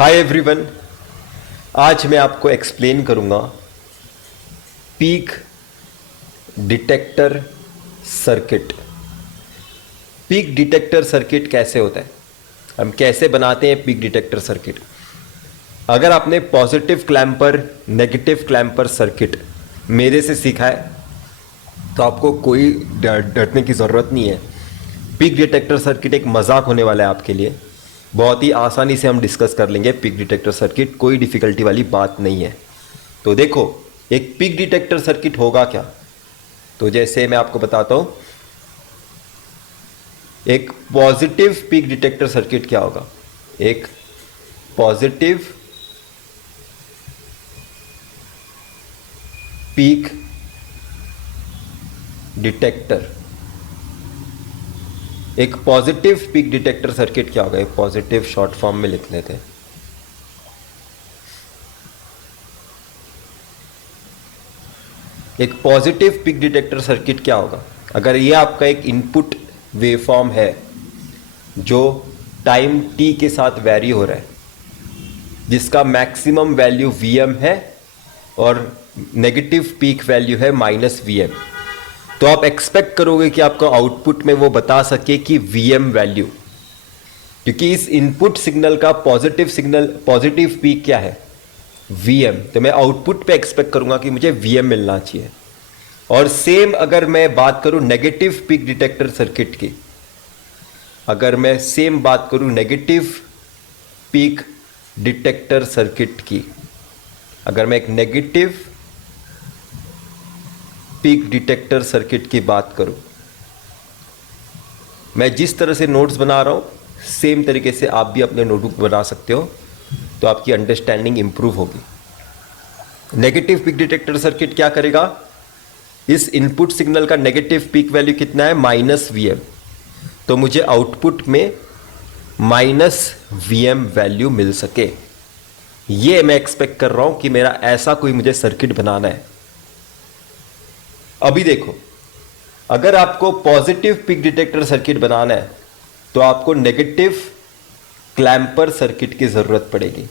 Hi everyone. आज मैं आपको एक्सप्लेन करूंगा peak detector circuit. Peak detector circuit कैसे होता है, हम कैसे बनाते हैं पीक डिटेक्टर सर्किट। अगर आपने positive clamper negative clamper circuit मेरे से सीखा है तो आपको कोई डरने की ज़रूरत नहीं है। पीक डिटेक्टर सर्किट एक मजाक होने वाला है आपके लिए। बहुत ही आसानी से हम डिस्कस कर लेंगे पीक डिटेक्टर सर्किट, कोई डिफिकल्टी वाली बात नहीं है। तो देखो, एक पीक डिटेक्टर सर्किट होगा क्या। तो जैसे मैं आपको बताता हूं, एक पॉजिटिव पीक डिटेक्टर सर्किट क्या होगा। एक पॉजिटिव पीक डिटेक्टर, एक पॉजिटिव पीक डिटेक्टर सर्किट क्या होगा। एक पॉजिटिव शॉर्ट फॉर्म में लिख लेते हैं। एक पॉजिटिव पीक डिटेक्टर सर्किट क्या होगा। अगर ये आपका एक इनपुट वेवफॉर्म है जो टाइम t के साथ वेरी हो रहा है, जिसका मैक्सिमम वैल्यू Vm है और नेगेटिव पीक वैल्यू है -Vm, तो आप एक्सपेक्ट करोगे कि आपका आउटपुट में वो बता सके कि Vm वैल्यू, क्योंकि इस इनपुट सिग्नल का पॉजिटिव पीक क्या है, Vm। तो मैं आउटपुट पे एक्सपेक्ट करूंगा कि मुझे Vm मिलना चाहिए। और सेम अगर मैं बात करूं नेगेटिव पीक डिटेक्टर सर्किट की, अगर मैं सेम बात करूं नेगेटिव पीक डिटेक्टर सर्किट की, अगर मैं एक नेगेटिव पीक डिटेक्टर सर्किट की बात करूं, मैं जिस तरह से नोट्स बना रहा हूं सेम तरीके से आप भी अपने नोटबुक बना सकते हो, तो आपकी अंडरस्टैंडिंग इंप्रूव होगी। नेगेटिव पीक डिटेक्टर सर्किट क्या करेगा, इस इनपुट सिग्नल का नेगेटिव पीक वैल्यू कितना है -Vm, तो मुझे आउटपुट में -Vm वैल्यू मिल सके। ये मैं एक्सपेक्ट कर रहा हूं कि मेरा ऐसा कोई मुझे सर्किट बनाना है। अभी देखो, अगर आपको पॉजिटिव पीक डिटेक्टर सर्किट बनाना है तो आपको नेगेटिव क्लैंपर सर्किट की जरूरत पड़ेगी।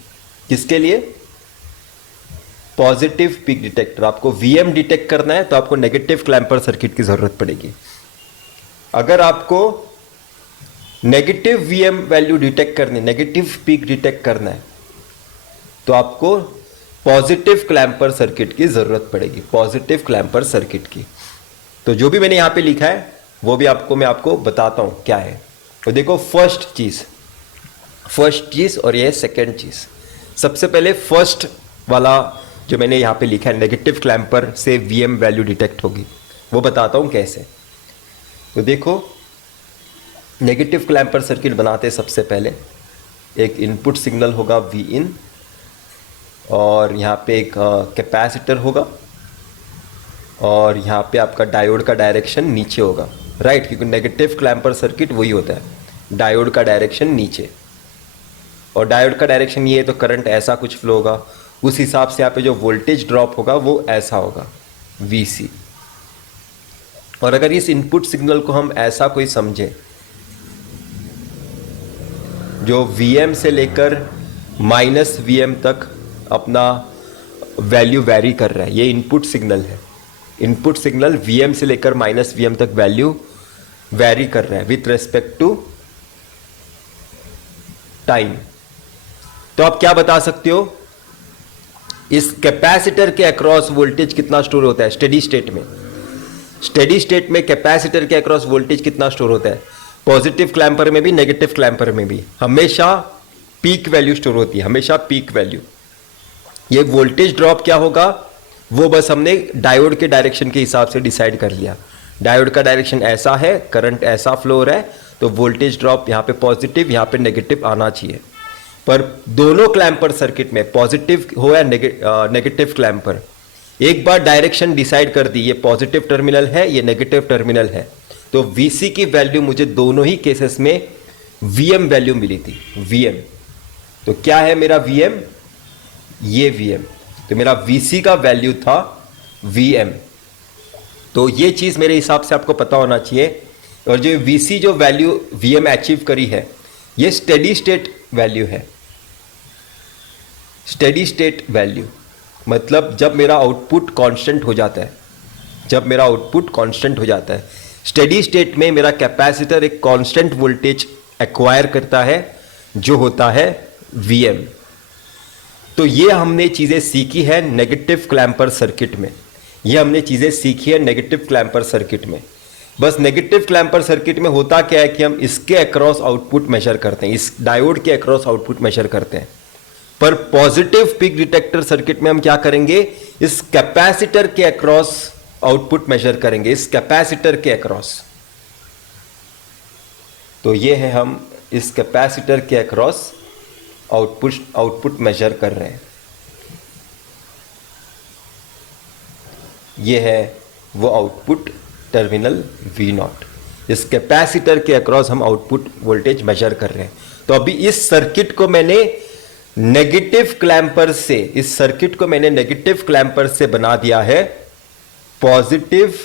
किसके लिए? Positive peak detector. आपको Vm डिटेक्ट करना है तो आपको नेगेटिव क्लैंपर सर्किट की जरूरत पड़ेगी। अगर आपको नेगेटिव Vm वैल्यू डिटेक्ट करनी, नेगेटिव पीक डिटेक्ट करना है, तो आपको पॉजिटिव क्लैंपर सर्किट की जरूरत पड़ेगी, पॉजिटिव क्लैंपर सर्किट की। तो जो भी मैंने यहां पे लिखा है वो भी मैं आपको बताता हूं क्या है। तो देखो, फर्स्ट चीज और ये सेकंड चीज। सबसे पहले फर्स्ट वाला जो मैंने यहां पे लिखा है, नेगेटिव क्लैंपर से Vm वैल्यू डिटेक्ट होगी, वो बताता हूं कैसे। तो देखो, नेगेटिव क्लैंपर सर्किट बनाते सबसे पहले एक इनपुट सिग्नल होगा Vin, और यहाँ पे एक कैपेसिटर होगा, और यहाँ पे आपका डायोड का डायरेक्शन नीचे होगा, राइट। क्योंकि नेगेटिव क्लैंपर सर्किट वही होता है, डायोड का डायरेक्शन नीचे, और डायोड का डायरेक्शन ये है तो करंट ऐसा कुछ फ्लो होगा। उस हिसाब से यहाँ पे जो वोल्टेज ड्रॉप होगा वो ऐसा होगा, Vc। और अगर इस इनपुट सिग्नल को हम ऐसा कोई समझे जो Vm से लेकर -Vm तक अपना वैल्यू वैरी कर रहा है, ये इनपुट सिग्नल है। इनपुट सिग्नल Vm से लेकर -Vm तक वैल्यू वैरी कर रहा है विथ रेस्पेक्ट टू टाइम। तो आप क्या बता सकते हो, इस कैपेसिटर के अक्रॉस वोल्टेज कितना स्टोर होता है स्टेडी स्टेट में। स्टेडी स्टेट में कैपेसिटर के अक्रॉस वोल्टेज कितना स्टोर होता है, पॉजिटिव क्लैंपर में भी नेगेटिव क्लैंपर में भी हमेशा पीक वैल्यू स्टोर होती है, हमेशा पीक वैल्यू। ये वोल्टेज ड्रॉप क्या होगा वो बस हमने डायोड के डायरेक्शन के हिसाब से डिसाइड कर लिया। डायोड का डायरेक्शन ऐसा है, करंट ऐसा फ्लो हो रहा है, तो वोल्टेज ड्रॉप यहाँ पे पॉजिटिव, यहाँ पे नेगेटिव आना चाहिए। पर दोनों क्लैंपर सर्किट में पॉजिटिव हो या नेगेटिव क्लैंपर, एक बार डायरेक्शन डिसाइड कर दी, ये पॉजिटिव टर्मिनल है, ये नेगेटिव टर्मिनल है, तो Vc की वैल्यू मुझे दोनों ही केसेस में Vm वैल्यू मिली थी, Vm। तो क्या है मेरा Vm, ये Vm, तो मेरा Vc का वैल्यू था Vm। तो ये चीज मेरे हिसाब से आपको पता होना चाहिए। और जो Vc जो वैल्यू Vm अचीव करी है, ये स्टेडी स्टेट वैल्यू है। स्टेडी स्टेट वैल्यू मतलब जब मेरा आउटपुट कांस्टेंट हो जाता है, जब मेरा आउटपुट कांस्टेंट हो जाता है। स्टेडी स्टेट में मेरा कैपेसिटर एक कांस्टेंट वोल्टेज एक्वायर करता है जो होता है Vm। तो ये हमने चीज़ें सीखी है नेगेटिव क्लैम्पर सर्किट में, ये हमने चीज़ें सीखी है नेगेटिव क्लैम्पर सर्किट में। बस नेगेटिव क्लैम्पर सर्किट में होता क्या है कि हम इसके अक्रॉस आउटपुट मेजर करते हैं, इस डायोड के अक्रॉस आउटपुट मेजर करते हैं। पर पॉजिटिव पीक डिटेक्टर सर्किट में हम क्या करेंगे, इस कैपेसिटर के अक्रॉस आउटपुट मेजर करेंगे, इस कैपेसिटर के अक्रॉस। तो ये है हम इस कैपेसिटर के अक्रॉस आउटपुट मेजर कर रहे हैं। ये है वो आउटपुट टर्मिनल V0, इस कैपेसिटर के अक्रॉस हम आउटपुट वोल्टेज मेजर कर रहे हैं। तो अभी इस सर्किट को मैंने नेगेटिव क्लैम्पर से, इस सर्किट को मैंने नेगेटिव क्लैम्पर से बना दिया है पॉजिटिव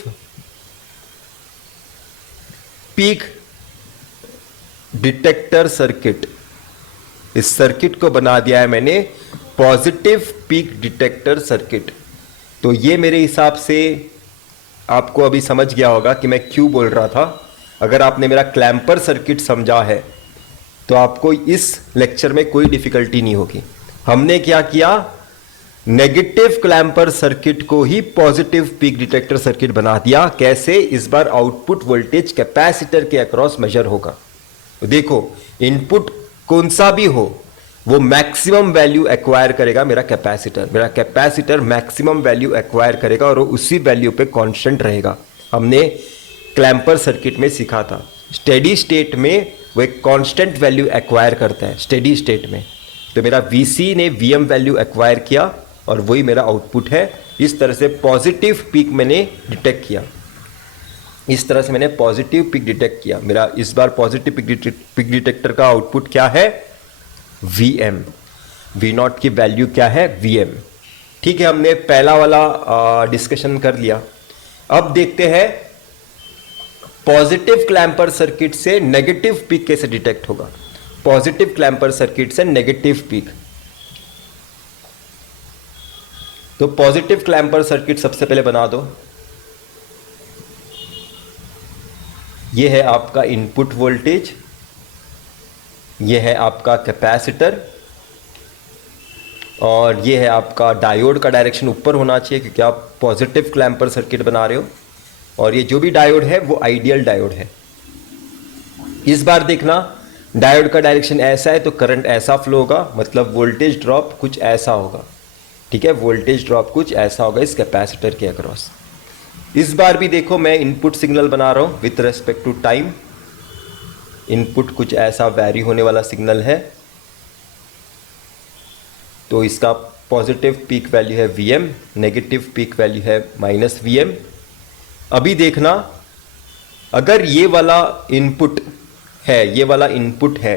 पीक डिटेक्टर सर्किट। इस सर्किट को बना दिया है मैंने पॉजिटिव पीक डिटेक्टर सर्किट। तो ये मेरे हिसाब से आपको अभी समझ गया होगा कि मैं क्यों बोल रहा था। अगर आपने मेरा क्लैम्पर सर्किट समझा है तो आपको इस लेक्चर में कोई डिफिकल्टी नहीं होगी। हमने क्या किया, नेगेटिव क्लैम्पर सर्किट को ही पॉजिटिव पीक डिटेक्टर सर्किट बना दिया। कैसे, इस बार आउटपुट वोल्टेज कैपेसिटर के अक्रॉस मेजर होगा। तो देखो, इनपुट कौन सा भी हो वो मैक्सिमम वैल्यू एक्वायर करेगा मेरा कैपेसिटर मैक्सिमम वैल्यू एक्वायर करेगा और वो उसी वैल्यू पे कांस्टेंट रहेगा। हमने क्लैम्पर सर्किट में सीखा था स्टेडी स्टेट में वो एक कांस्टेंट वैल्यू एक्वायर करता है स्टेडी स्टेट में। तो मेरा Vc ने Vm वैल्यू एक्वायर किया और वही मेरा आउटपुट है। इस तरह से पॉजिटिव पीक मैंने डिटेक्ट किया, इस तरह से मैंने पॉजिटिव पिक डिटेक्ट किया। मेरा इस बार पॉजिटिव पिक डिटेक्टर का आउटपुट क्या है, Vm। V0 की वैल्यू क्या है, Vm। ठीक है, हमने पहला वाला डिस्कशन कर लिया। अब देखते हैं पॉजिटिव क्लैम्पर सर्किट से नेगेटिव पिक कैसे डिटेक्ट होगा। पॉजिटिव क्लैम्पर सर्किट से नेगेटिव पिक। तो पॉजिटिव क्लैम्पर सर्किट सबसे पहले बना दो। यह है आपका इनपुट वोल्टेज, यह है आपका कैपेसिटर और यह है आपका डायोड का डायरेक्शन ऊपर होना चाहिए क्योंकि आप पॉजिटिव क्लैम्पर सर्किट बना रहे हो। और ये जो भी डायोड है वो आइडियल डायोड है। इस बार देखना, डायोड का डायरेक्शन ऐसा है तो करंट ऐसा फ्लो होगा, मतलब वोल्टेज ड्रॉप कुछ ऐसा होगा। ठीक है, वोल्टेज ड्रॉप कुछ ऐसा होगा इस कैपेसिटर के अक्रॉस। इस बार भी देखो, मैं इनपुट सिग्नल बना रहा हूं with respect to time. Input कुछ ऐसा वैरी होने वाला सिग्नल है। तो इसका पॉजिटिव पीक वैल्यू है Vm, नेगेटिव पीक वैल्यू है -Vm। अभी देखना, अगर ये वाला इनपुट है, ये वाला इनपुट है,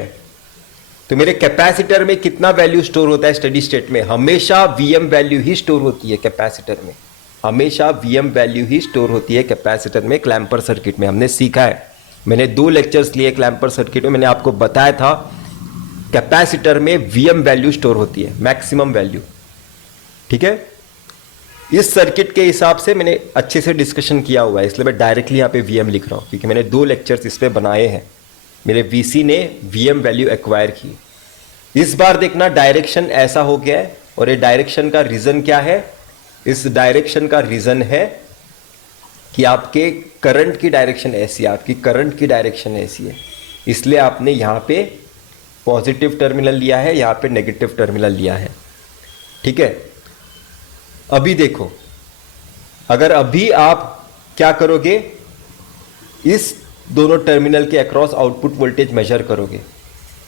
तो मेरे कैपेसिटर में कितना वैल्यू स्टोर होता है स्टेडी स्टेट में? हमेशा Vm वैल्यू ही स्टोर होती है कैपेसिटर में, हमेशा Vm वैल्यू ही स्टोर होती है कैपेसिटर में। क्लैम्पर सर्किट में हमने सीखा है, मैंने 2 लेक्चर्स लिए क्लैम्पर सर्किट में, मैंने आपको बताया था कैपेसिटर में Vm वैल्यू स्टोर होती है, मैक्सिमम वैल्यू। ठीक है, इस सर्किट के हिसाब से मैंने अच्छे से डिस्कशन किया हुआ है, इसलिए मैं डायरेक्टली यहाँ पे Vm लिख रहा हूँ क्योंकि मैंने 2 लेक्चर्स इस पे बनाए हैं। मेरे Vc ने Vm वैल्यू एक्वायर की। इस बार देखना, डायरेक्शन ऐसा हो गया है और ये डायरेक्शन का रीजन क्या है? इस डायरेक्शन का रीजन है कि आपके करंट की डायरेक्शन ऐसी है, आपकी करंट की डायरेक्शन ऐसी है, इसलिए आपने यहाँ पे पॉजिटिव टर्मिनल लिया है, यहाँ पे नेगेटिव टर्मिनल लिया है। ठीक है, अभी देखो, अगर अभी आप क्या करोगे, इस दोनों टर्मिनल के अक्रॉस आउटपुट वोल्टेज मेजर करोगे,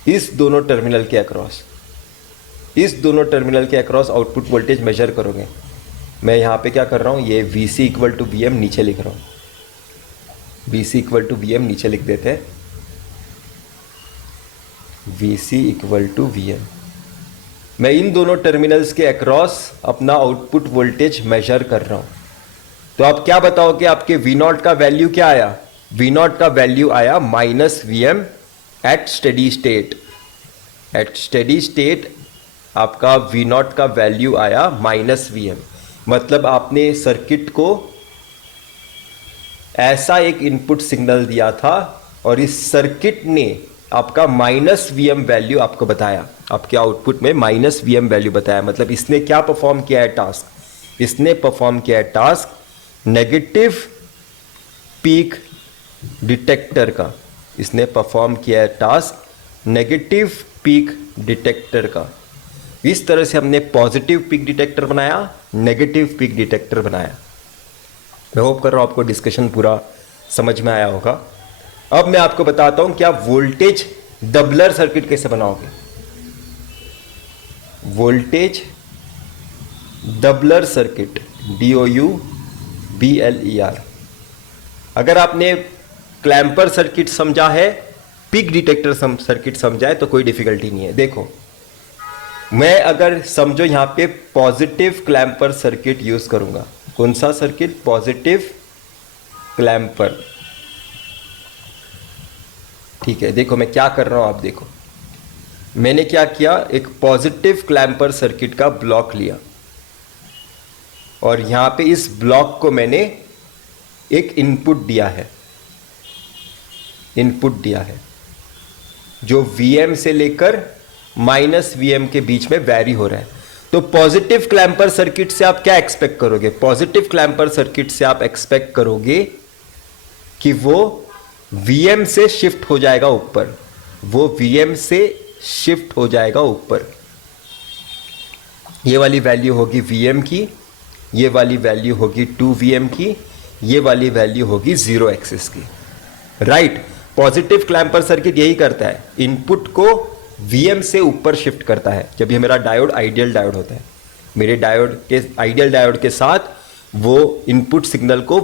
इस दोनों टर्मिनल के अक्रॉस, इस दोनों टर्मिनल के अक्रॉस आउटपुट वोल्टेज मेजर करोगे। मैं यहाँ पे क्या कर रहा हूँ, ये Vc इक्वल टू Vm नीचे लिख रहा हूँ, Vc इक्वल टू Vm नीचे लिख देते हैं, Vc इक्वल टू Vm। मैं इन दोनों टर्मिनल्स के अक्रॉस अपना आउटपुट वोल्टेज मेजर कर रहा हूँ। तो आप क्या बताओगे, आपके V0 का वैल्यू क्या आया? V0 का वैल्यू आया -Vm at steady state. At steady state आपका V0 का वैल्यू आया -Vm, मतलब आपने सर्किट को ऐसा एक इनपुट सिग्नल दिया था और इस सर्किट ने आपका -Vm वैल्यू आपको बताया, आपके आउटपुट में -Vm वैल्यू बताया। मतलब इसने क्या परफॉर्म किया है टास्क, इसने परफॉर्म किया है टास्क नेगेटिव पीक डिटेक्टर का, इसने परफॉर्म किया है टास्क नेगेटिव पीक डिटेक्टर का। इस तरह से हमने पॉजिटिव पीक डिटेक्टर बनाया, नेगेटिव पीक डिटेक्टर बनाया। मैं होप कर रहा हूं आपको डिस्कशन पूरा समझ में आया होगा। अब मैं आपको बताता हूं कि आप वोल्टेज डबलर सर्किट कैसे बनाओगे। Voltage doubler circuit, DOUBLER। अगर आपने क्लैंपर सर्किट समझा है, पीक डिटेक्टर सर्किट समझा है तो कोई डिफिकल्टी नहीं है। देखो, मैं अगर समझो यहां पे पॉजिटिव क्लैंपर सर्किट यूज करूंगा। कौन सा सर्किट? Positive clamper. ठीक है, देखो मैं क्या कर रहा हूं, आप देखो मैंने क्या किया, एक पॉजिटिव क्लैंपर सर्किट का ब्लॉक लिया और यहां पे इस ब्लॉक को मैंने एक इनपुट दिया है, इनपुट दिया है जो Vm से लेकर -Vm के बीच में वैरी हो रहा है। तो पॉजिटिव क्लैंपर सर्किट से आप क्या एक्सपेक्ट करोगे? पॉजिटिव क्लैंपर सर्किट से आप एक्सपेक्ट करोगे कि वो Vm से शिफ्ट हो जाएगा ऊपर, वो Vm से शिफ्ट हो जाएगा ऊपर। ये वाली वैल्यू होगी Vm की, ये वाली वैल्यू होगी 2Vm की, ये वाली वैल्यू होगी 0 एक्सिस की। राइट, पॉजिटिव क्लैंपर सर्किट यही करता है, इनपुट को Vm से ऊपर शिफ्ट करता है। जब ये मेरा डायोड आइडियल डायोड होता है, मेरे डायोड के आइडियल डायोड के साथ वो इनपुट सिग्नल को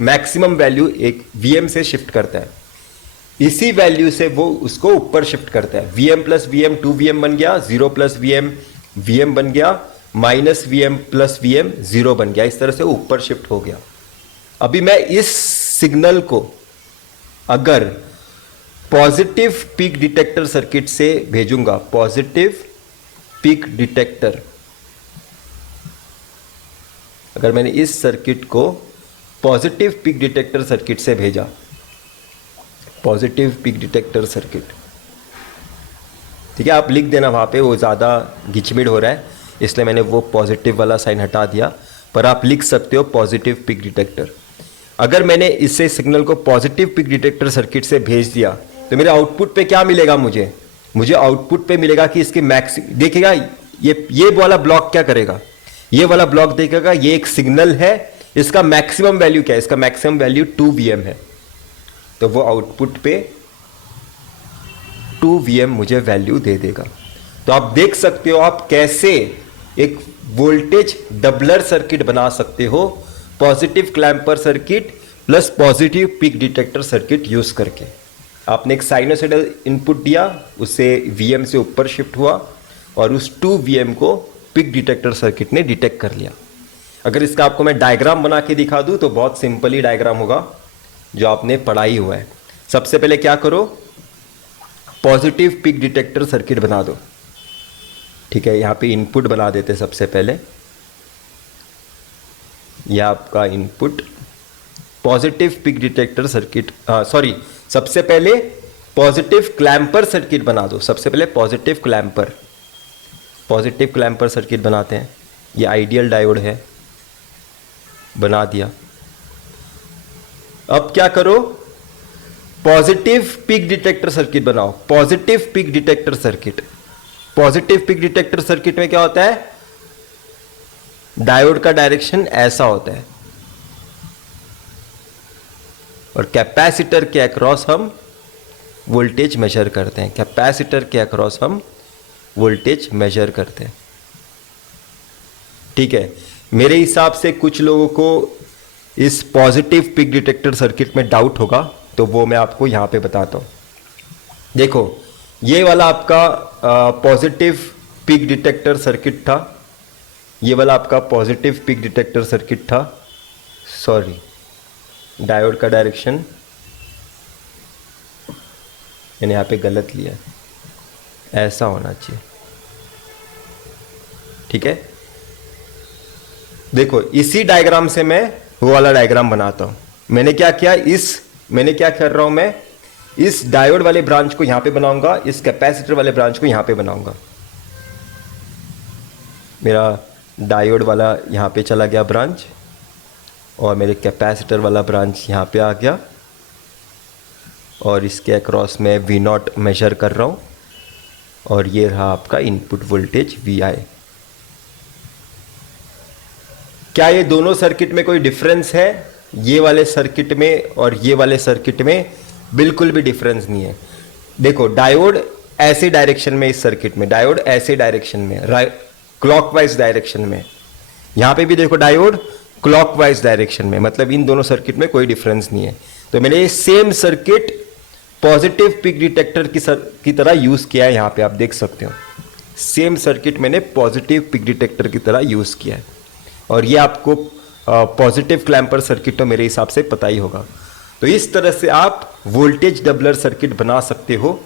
मैक्सिमम वैल्यू एक Vm से शिफ्ट करता है, इसी वैल्यू से वो उसको ऊपर शिफ्ट करता है। Vm प्लस Vm 2Vm बन गया, 0 प्लस Vm Vm बन गया, -Vm प्लस Vm 0 बन गया। इस तरह से ऊपर शिफ्ट हो गया। अभी मैं इस सिग्नल को अगर पॉजिटिव पीक डिटेक्टर सर्किट से भेजूंगा, पॉजिटिव पीक डिटेक्टर, अगर मैंने इस सर्किट को पॉजिटिव पीक डिटेक्टर सर्किट से भेजा, पॉजिटिव पीक डिटेक्टर सर्किट, ठीक है, आप लिख देना वहां पे, वो ज़्यादा घिचमिड़ हो रहा है इसलिए मैंने वो पॉजिटिव वाला साइन हटा दिया, पर आप लिख सकते हो पॉजिटिव पीक डिटेक्टर। अगर मैंने इससे सिग्नल को पॉजिटिव पीक डिटेक्टर सर्किट से भेज दिया तो मेरे आउटपुट पे क्या मिलेगा? मुझे आउटपुट पे मिलेगा कि इसकी देखिएगा ये वाला ब्लॉक क्या करेगा, ये वाला ब्लॉक देखेगा ये एक सिग्नल है, इसका मैक्सिमम वैल्यू क्या है? इसका मैक्सिमम वैल्यू 2Vm है, तो वो आउटपुट पे 2Vm मुझे वैल्यू दे देगा। तो आप देख सकते हो आप कैसे एक वोल्टेज डबलर सर्किट बना सकते हो, positive clamper circuit plus positive peak detector circuit use करके। आपने एक साइनोसॉइडल इनपुट दिया, उससे Vm से ऊपर शिफ्ट हुआ और उस 2Vm को पीक डिटेक्टर सर्किट ने डिटेक्ट कर लिया। अगर इसका आपको मैं डायग्राम बना के दिखा दूं तो बहुत सिंपल ही डायग्राम होगा जो आपने पढ़ा ही हुआ है। सबसे पहले क्या करो, पॉजिटिव पीक डिटेक्टर सर्किट बना दो। ठीक है, यहां पे इनपुट बना देते सबसे पहले, यह आपका input positive peak detector circuit, sorry, सबसे पहले पॉजिटिव क्लैंपर सर्किट बना दो। सबसे पहले पॉजिटिव क्लैंपर सर्किट बनाते हैं। ये आइडियल डायोड है, बना दिया। अब क्या करो, पॉजिटिव पीक डिटेक्टर सर्किट बनाओ। Positive peak detector circuit, positive peak detector circuit में क्या होता है, डायोड का डायरेक्शन ऐसा होता है और कैपेसिटर के अक्रॉस हम वोल्टेज मेजर करते हैं। कैपेसिटर के अक्रॉस हम वोल्टेज मेजर करते हैं। ठीक है, मेरे हिसाब से कुछ लोगों को इस पॉजिटिव पीक डिटेक्टर सर्किट में डाउट होगा, तो वो मैं आपको यहां पे बताता हूं। देखो, ये वाला आपका पॉजिटिव पीक डिटेक्टर सर्किट था, ये वाला आपका पॉजिटिव पीक डिटेक्टर सर्किट था। सॉरी, डायोड का डायरेक्शन मैंने यहाँ पे गलत लिया, ऐसा होना चाहिए। ठीक है, देखो इसी डायग्राम से मैं वो वाला डायग्राम बनाता हूं। मैंने क्या किया, मैंने क्या कर रहा हूं, मैं इस डायोड वाले ब्रांच को यहां पे बनाऊंगा, इस कैपेसिटर वाले ब्रांच को यहां पे बनाऊंगा। मेरा डायोड वाला यहां पे चला गया ब्रांच, और मेरे कैपेसिटर वाला ब्रांच यहां पे आ गया, और इसके अक्रॉस में V0 मेजर कर रहा हूं, और ये रहा आपका इनपुट वोल्टेज VI। क्या ये दोनों सर्किट में कोई डिफरेंस है? ये वाले सर्किट में और ये वाले सर्किट में बिल्कुल भी डिफरेंस नहीं है। देखो डायोड ऐसे डायरेक्शन में, इस सर्किट में डायोड ऐसे डायरेक्शन में, क्लॉकवाइज डायरेक्शन में, यहां पे भी देखो डायोड क्लॉकवाइज डायरेक्शन में, मतलब इन दोनों सर्किट में कोई डिफरेंस नहीं है। तो मैंने same circuit positive peak detector की तरह यूज किया है। यहां पे आप देख सकते हो सेम सर्किट मैंने पॉजिटिव पिक डिटेक्टर की तरह यूज किया है, और ये आपको पॉजिटिव क्लैंपर सर्किट तो मेरे हिसाब से पता ही होगा। तो इस तरह से आप वोल्टेज डबलर सर्किट बना सकते हो,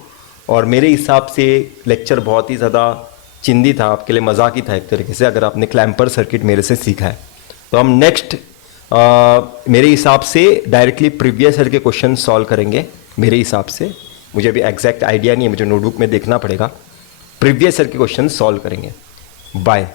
और मेरे हिसाब से लेक्चर बहुत ही ज़्यादा चिंदी था, आपके लिए मजाक ही था एक तरीके से, अगर आपने क्लैंपर सर्किट मेरे से सीखा है। तो हम नेक्स्ट मेरे हिसाब से डायरेक्टली प्रीवियस ईयर के क्वेश्चन सॉल्व करेंगे। मेरे हिसाब से, मुझे भी एग्जैक्ट आइडिया नहीं है, मुझे नोटबुक में देखना पड़ेगा। प्रीवियस ईयर के क्वेश्चन सॉल्व करेंगे। बाय।